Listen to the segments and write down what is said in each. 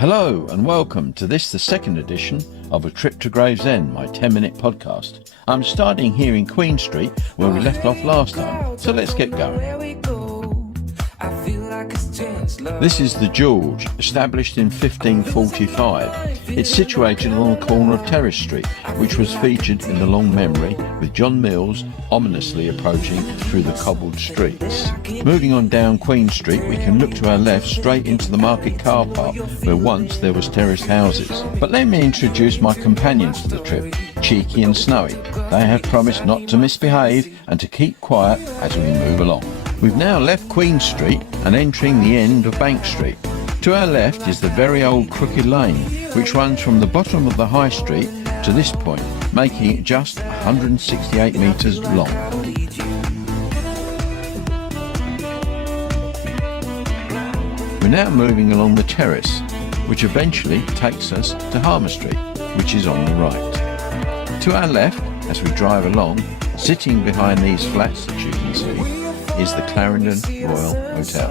Hello and welcome to this, the second edition of A Trip to Gravesend, my 10-minute podcast. I'm starting here in Queen Street where we left off last time, so let's get going. This is the George, established in 1545. It's situated on the corner of Terrace Street, which was featured in the long memory with John Mills ominously approaching through the cobbled streets. Moving on down Queen Street, we can look to our left straight into the market car park where once there was terraced houses. But let me introduce my companions to the trip, Cheeky and Snowy. They have promised not to misbehave and to keep quiet as we move along. We've now left Queen Street and entering the end of Bank Street. To our left is the very old Crooked Lane, which runs from the bottom of the High Street to this point, making it just 168 metres long. We're now moving along the terrace, which eventually takes us to Harmer Street, which is on the right. To our left, as we drive along, sitting behind these flats that you can see, is the Clarendon Royal Hotel.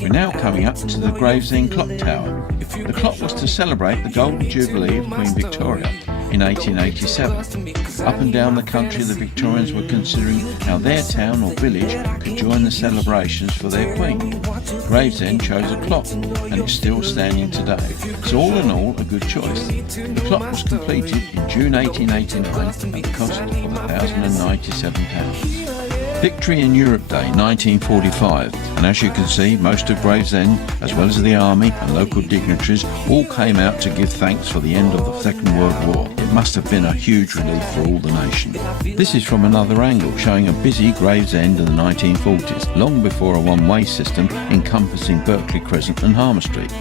We're now coming up to the Gravesend Clock Tower. The clock was to celebrate the Golden Jubilee of Queen Victoria in 1887. Up and down the country, the Victorians were considering how their town or village could join the celebrations for their Queen. Gravesend chose a clock, and it's still standing today. So all in all, a good choice. The clock was completed in June 1889 at the cost of £1,097. Victory in Europe Day 1945, and as you can see, most of Gravesend, as well as the army and local dignitaries, all came out to give thanks for the end of the Second World War. It must have been a huge relief for all the nation. This is from another angle, showing a busy Gravesend in the 1940s, long before a one-way system encompassing Berkeley Crescent and Harmer Street.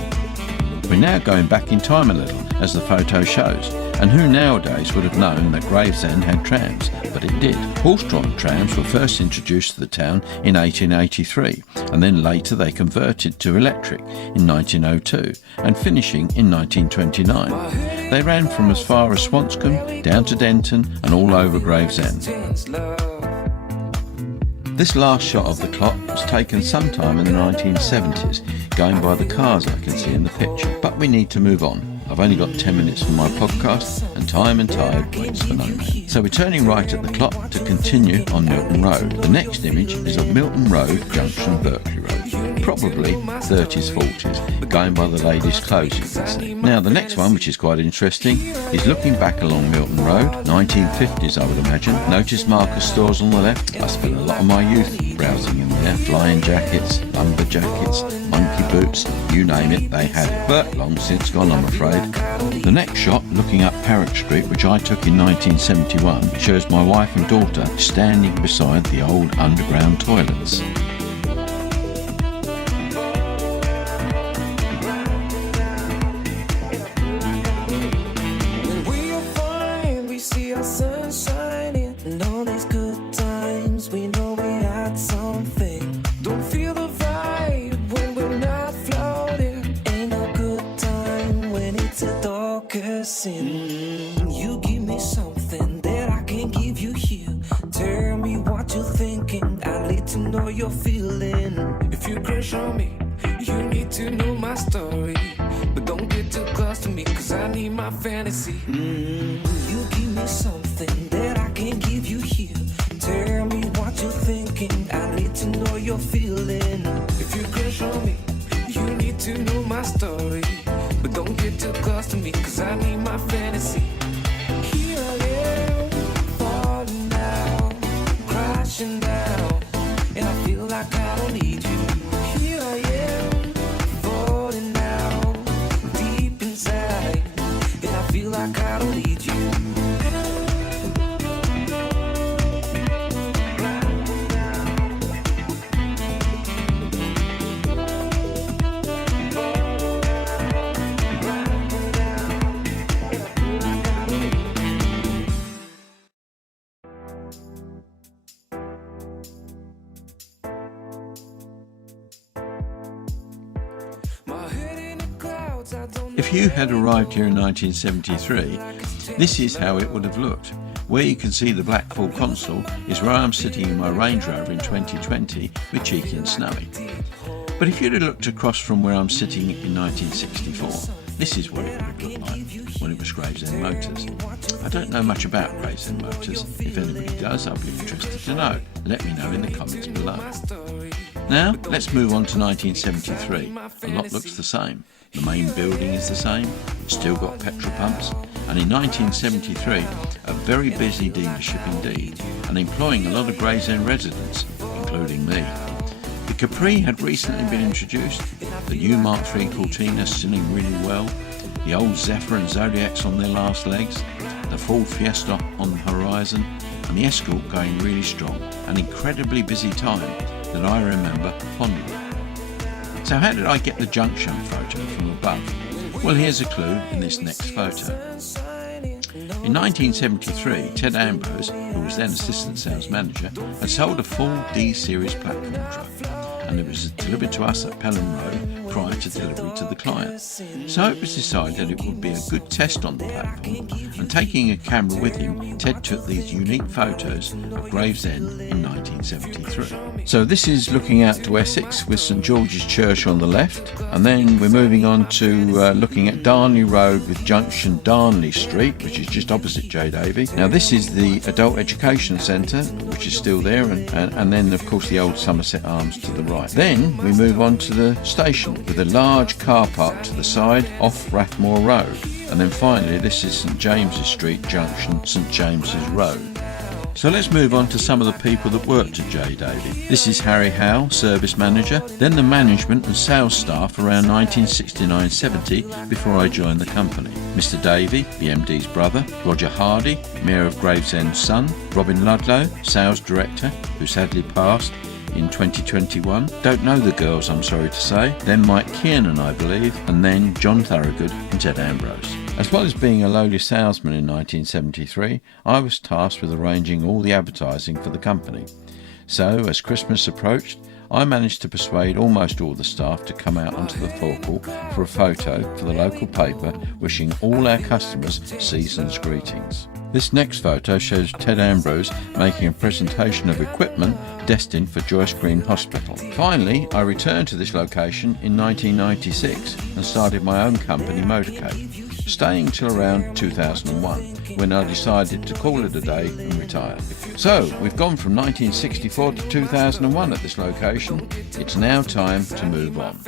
We're now going back in time a little, as the photo shows, and who nowadays would have known that Gravesend had trams, but it did. Horse-drawn trams were first introduced to the town in 1883, and then later they converted to electric in 1902, and finishing in 1929. They ran from as far as Swanscombe, down to Denton, and all over Gravesend. This last shot of the clock was taken sometime in the 1970s, going by the cars I can see in the picture. But we need to move on. I've only got 10 minutes for my podcast, and time and tide waits for no man. So we're turning right at the clock to continue on Milton Road. The next image is of Milton Road Junction, Berkeley Road. Probably 30s, 40s, going by the ladies' clothes you can see. Now the next one, which is quite interesting, is looking back along Milton Road, 1950s I would imagine. Notice Marcus stores on the left. I spent a lot of my youth browsing in there. Flying jackets, lumber jackets, monkey boots, you name it, they had it. But long since gone, I'm afraid. The next shot, looking up Parrot Street, which I took in 1971, shows my wife and daughter standing beside the old underground toilets. You give me something that I can't give you here. Tell me what you're thinking, I need to know you're feeling. If you crush on me, you need to know my story. But don't get too close to me, cause I need my fantasy. You give me something that I can't give you here. Tell me what you're thinking, I need to know you're feeling. If you crush on me, you need to know my story. But don't get too close to me, cause I need my fantasy. Here I am, falling down, crashing down, and I feel like I don't need you. Here I am, falling down, deep inside, and I feel like I don't need you. If you had arrived here in 1973, this is how it would have looked. Where you can see the Blackpool console is where I'm sitting in my Range Rover in 2020 with Cheeky and Snowy. But if you'd have looked across from where I'm sitting in 1964, this is what it would have looked like when it was Gravesend Motors. I don't know much about Gravesend Motors. If anybody does, I'll be interested to know. Let me know in the comments below. Now, let's move on to 1973. A lot looks the same. The main building is the same, still got petrol pumps, and in 1973, a very busy dealership indeed, and employing a lot of Gravesend residents, including me. The Capri had recently been introduced, the new Mark III Cortina selling really well, the old Zephyr and Zodiacs on their last legs, the Ford Fiesta on the horizon, and the Escort going really strong. An incredibly busy time that I remember fondly. So how did I get the junction photo from above? Well, here's a clue in this next photo. In 1973, Ted Ambrose, who was then assistant sales manager, had sold a full D-Series platform truck, and it was delivered to us at Pelham Road prior to delivery to the client. So it was decided it would be a good test on the platform, and taking a camera with him, Ted took these unique photos of Gravesend in 1973. So this is looking out to Essex with St George's Church on the left, and then we're moving on to looking at Darnley Road with junction Darnley Street, which is just opposite J. Davy. Now this is the Adult Education Centre, which is still there, and then of course the old Somerset Arms to the right. Then we move on to the station with a large car park to the side off Rathmore Road, and then finally this is St James's Street junction, St James's Road. So let's move on to some of the people that worked at J. Davy. This is Harry Howe, service manager, then the management and sales staff around 1969-70 before I joined the company. Mr Davy, the MD's brother, Roger Hardy, Mayor of Gravesend's son, Robin Ludlow, sales director, who sadly passed in 2021. Don't know the girls, I'm sorry to say. Then Mike Kiernan, I believe, and then John Thorogood and Ted Ambrose. As well as being a lowly salesman in 1973, I was tasked with arranging all the advertising for the company. So, as Christmas approached, I managed to persuade almost all the staff to come out onto the forecourt for a photo for the local paper, wishing all our customers season's greetings. This next photo shows Ted Ambrose making a presentation of equipment destined for Joyce Green Hospital. Finally, I returned to this location in 1996 and started my own company, Motorcade, staying till around 2001, when I decided to call it a day and retire. So, we've gone from 1964 to 2001 at this location. It's now time to move on.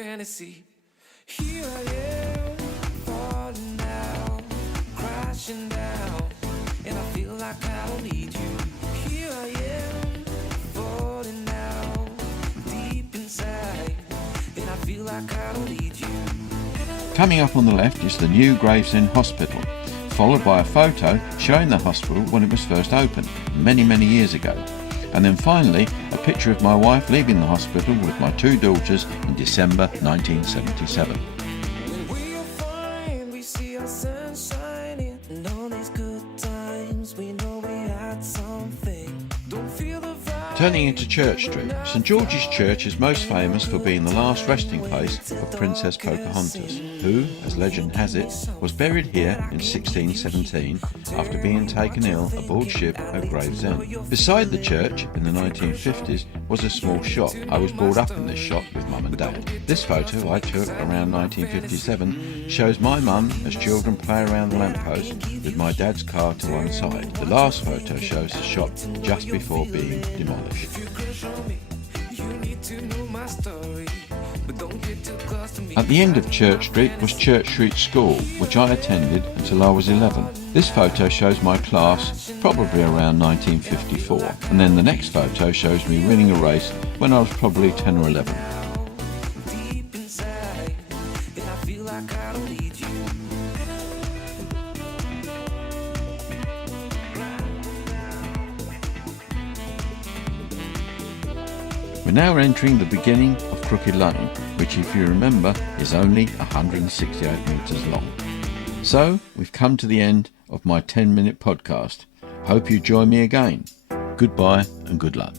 Coming up on the left is the new Gravesend Hospital, followed by a photo showing the hospital when it was first opened, many years ago. And then finally, a picture of my wife leaving the hospital with my two daughters in December 1977. Turning into Church Street, St George's Church is most famous for being the last resting place of Princess Pocahontas, who, as legend has it, was buried here in 1617 after being taken ill aboard ship at Gravesend. Beside the church, in the 1950s, was a small shop. I was brought up in this shop with Mum and Dad. This photo I took around 1957 shows my mum as children play around the lamppost with my dad's car to one side. The last photo shows the shop just before being demolished. At the end of Church Street was Church Street School, which I attended until I was 11. This photo shows my class probably around 1954, and then the next photo shows me winning a race when I was probably 10 or 11. We're now entering the beginning of Crooked Lane, which, if you remember, is only 168 metres long. So, we've come to the end of my 10-minute podcast. Hope you join me again. Goodbye and good luck.